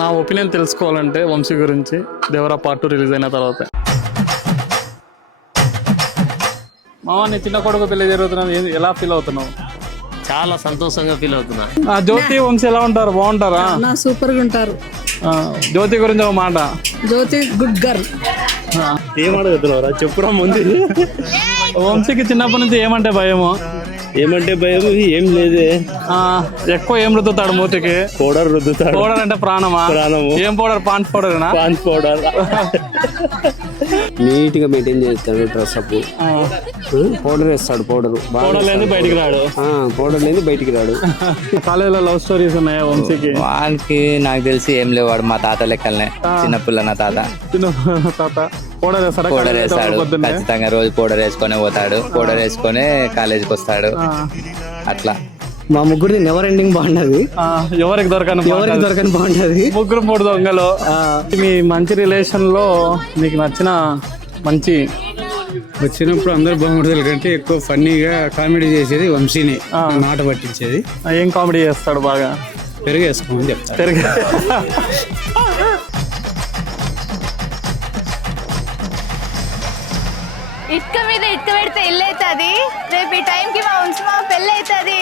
నా ఒపీనియన్ తెలుసుకోవాలంటే వంశీ గురించి దేవరా పార్ట్ 2 రిలీజ్ అయిన తర్వాత. మామ నీ చిన్న కొడుకు పెళ్లి జరుగుతున్నది, ఎలా ఫీల్ అవుతున్నావు? చాలా సంతోషంగా ఫీల్ అవుతున్నా. జ్యోతి వంశీ ఎలా ఉంటారు, బాగుంటారా? సూపర్ గా ఉంటారు. జ్యోతి గురించి ఒక మాట. జ్యోతి గుడ్ గర్ల్. ఏం అడుగుతున్నావురా చెప్పురా ముందు. వంశీకి చిన్నప్పటి నుంచి ఏమంటే భయము? ఏమంటే భయం ఏం లేదే, ఎక్కువ ఏం రుద్దుతాడు మూతికి? పౌడర్ రుద్దుతాడు. పౌడర్ అంటే ప్రాణమా? ప్రాణము. ఏం powder? Pond's powder. Pond's powder. Neat గా మెయింటైన్ చేస్తాడు డ్రెస్ అప్. పౌడర్ వేస్తాడు. పౌడర్ లేని బయటికి రాడు. పౌడర్ లేని బయటికి రాడు. కాలేజీలో లవ్ స్టోరీస్ ఉన్నాయా వంశీకి? వాళ్ళకి నాకు తెలిసి ఏం లేవు. వాడు మా తాత లెక్కలనే, చిన్నపిల్ల నా తాత. తాత పౌడర్ వేస్తాడు. పౌడర్ వేస్తాడు ఖచ్చితంగా. రోజు పౌడర్ వేసుకొని పోతాడు. పౌడర్ వేసుకొని కాలేజీకి వస్తాడు. అట్లా మా ముగ్గురిది నెవర్ ఎండింగ్ బాగుంటది. ఎవరికి దొరకని బాగుంటది. ముగ్గురు 3 దొంగలు. మీ మంచి రిలేషన్ లో మీకు నచ్చిన మంచి వచ్చినప్పుడు అందరూ బాగుంటుంది కంటే ఎక్కువ ఫన్నీగా కామెడీ చేసేది వంశీని. నాట పట్టించేది. ఏం కామెడీ చేస్తాడు బాగా? పెరుగు వేసుకోమని చెప్తాడు. పెరుగు. ఇటుక మీద ఇటుక పెడితే ఇల్లు అవుతుంది. రేపు ఈ టైంకి మా వంశీ మా పెళ్ళి అవుతుంది.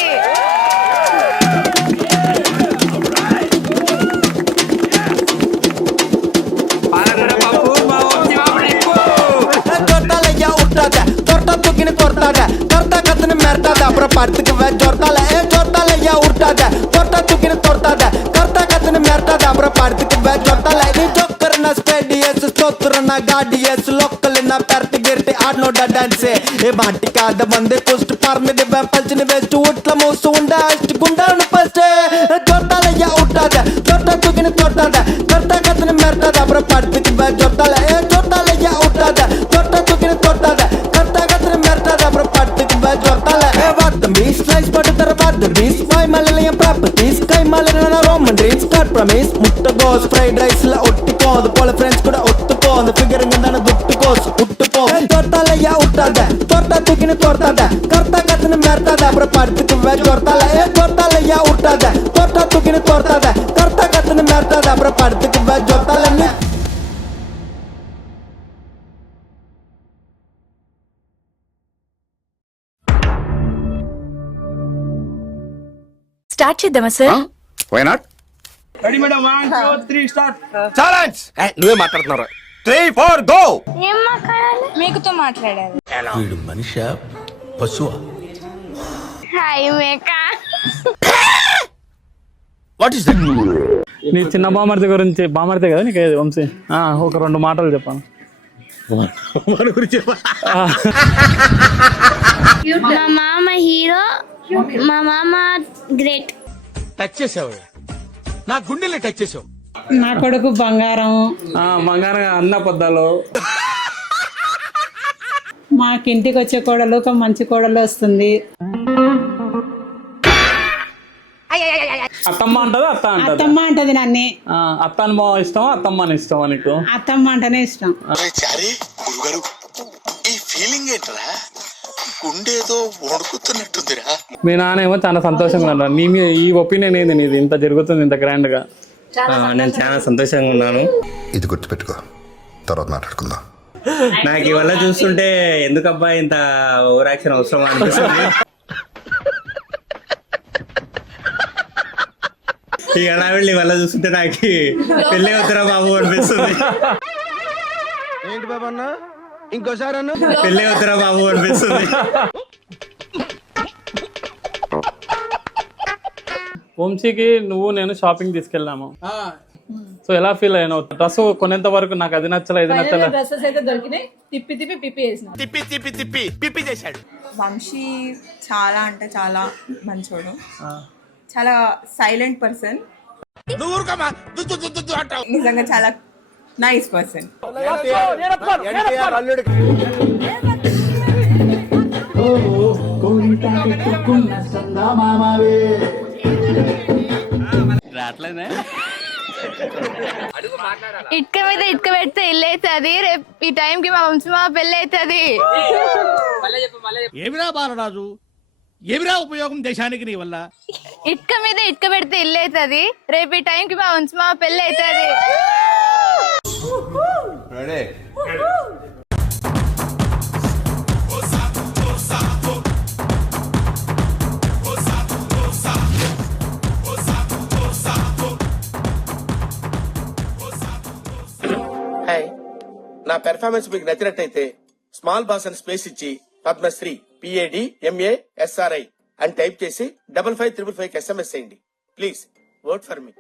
माटी का बंदे पोस्ट पार में दे पलचने वेस्ट उठला मोस उंडा अष्ट गुंडा न पस्ते जोता ले या उठा दे जोता तुगिन तोटा दे करता कतन मरता दा पर पड़ती के बाद जोता ले या उठा दे जोता तुगिन तोटा दे करता कतन मरता दा पर पड़ती के बाद जोता ले बात मी स्लाइस बट तर बात बीस फाई मलले प्रॉपर्टीज कई मलले ना रोमन ड्रीम्स कट प्रॉमिस मुट्टा गोस फ्राइड राइस ला ఒట్టుకో పోల ఫ్రెండ్స్ కూడా ఒట్టుకో ఫిగరింగ్ ఉందన దుట్టుకోస్ ఉట్టుకో जोता ले या उठा दे जोता तुगिन तोटा दे करता कतन मरता दा पर पड़ती के बाद जोता ले या उठा दे जोता तुगिन तोटा दे करता कतन मरता दा पर पड़ती के बाद जोता ले స్టార్ట్ చేద్దామా sir? Why not? Ready madam, 1 2 3 start. Challenge. నువ్వే మాట్లాడుతున్నావు. 3 4 గో. ఏం మాట్లాడాలి? మీకుతో మాట్లాడాలి. వీడు మనిషా పశువా? హాయ్ మేక. What is that? నీ చిన్న బామర్ది గురించి. బామర్దే కదా నీకు వంశీ? ఒక 2 మాటలు చెప్పాను. వాడి గురించి మా మామ హీరో, మా మామ గ్రేట్. టచ్ చేసావు, నా గుండెల్ని టచ్ చేసావు. నా కొడుకు బంగారం. బంగారం అన్న పొద్దాలు. మాకింటికి వచ్చే కోడలు ఒక మంచి కోడలు వస్తుంది. అత్తమ్మ అంటది, అత్త అంటది. అత్తమ్మ అంటది నన్ను. అత్త అని బాగా ఇష్టం, అత్తమ్మ అని ఇష్టం నీకు? అత్తమ్మ అంటేనే ఇష్టం. ఈ ఫీలింగ్ ఏంట్రా? గుండేదో వణుకుతున్నట్టుందిరా. మీ నాన్న ఏమో చాలా సంతోషంగా ఉన్నారు. నీ మీద ఈ ఒపీనియన్ ఏంది నీది? ఇంత జరుగుతుంది ఇంత గ్రాండ్ గా. నేను చాలా సంతోషంగా ఉన్నాను. ఇది గుర్తుపెట్టుకో, తర్వాత మాట్లాడుకుందాం. నాకు ఇవల్ల చూస్తుంటే ఎందుకబ్బా ఇంత ఓవర్ యాక్షన్ అవసరమా అనిపిస్తుంది. ఇక నా వెళ్ళి ఇవల్ల చూస్తుంటే నాకు పెళ్ళి అవుతారా బాబు అనిపిస్తుంది. ఏంటి బాబు అన్న? ఇంకోసారి అన్న. పెళ్ళి అవుతారా బాబు అనిపిస్తుంది. వంశీకి నువ్వు నేను షాపింగ్ తీసుకెళ్ళాము. సో ఎలా ఫీల్ అయినావు? డ్రెస్ కొనేంత వరకు నాకు అది నచ్చలే, ఇది నచ్చలే. డ్రెస్సెస్ అయితే దొరికినాయి. తిప్పి చేశాడు. వంశీ చాలా అంటే చాలా మంచోడు, చాలా సైలెంట్ పర్సన్, నిజంగా చాలా నైస్ పర్సన్. ఇటుక మీద ఇటుక పెడితే ఇల్లు అవుతుంది. రేపు ఈ టైంకి మా వంశీ మా పెళ్ళి అవుతుంది. ఏమిరా బాలరాజు, ఏమిరా ఉపయోగం దేశానికి నీ వల్ల? ఇటుక మీద ఇటుక పెడితే ఇల్లు అవుతుంది, రేపు ఈ టైంకి మా ఉంచు మా పెళ్ళి అవుతుంది. హాయ్, నా పెర్ఫార్మెన్స్ మీకు నచ్చినట్టయితే స్మాల్ బాస్ అని స్పేస్ ఇచ్చి పద్మశ్రీ PAD MA SRI అని టైప్ చేసి 5555 SMS చేయండి. Please vote for me.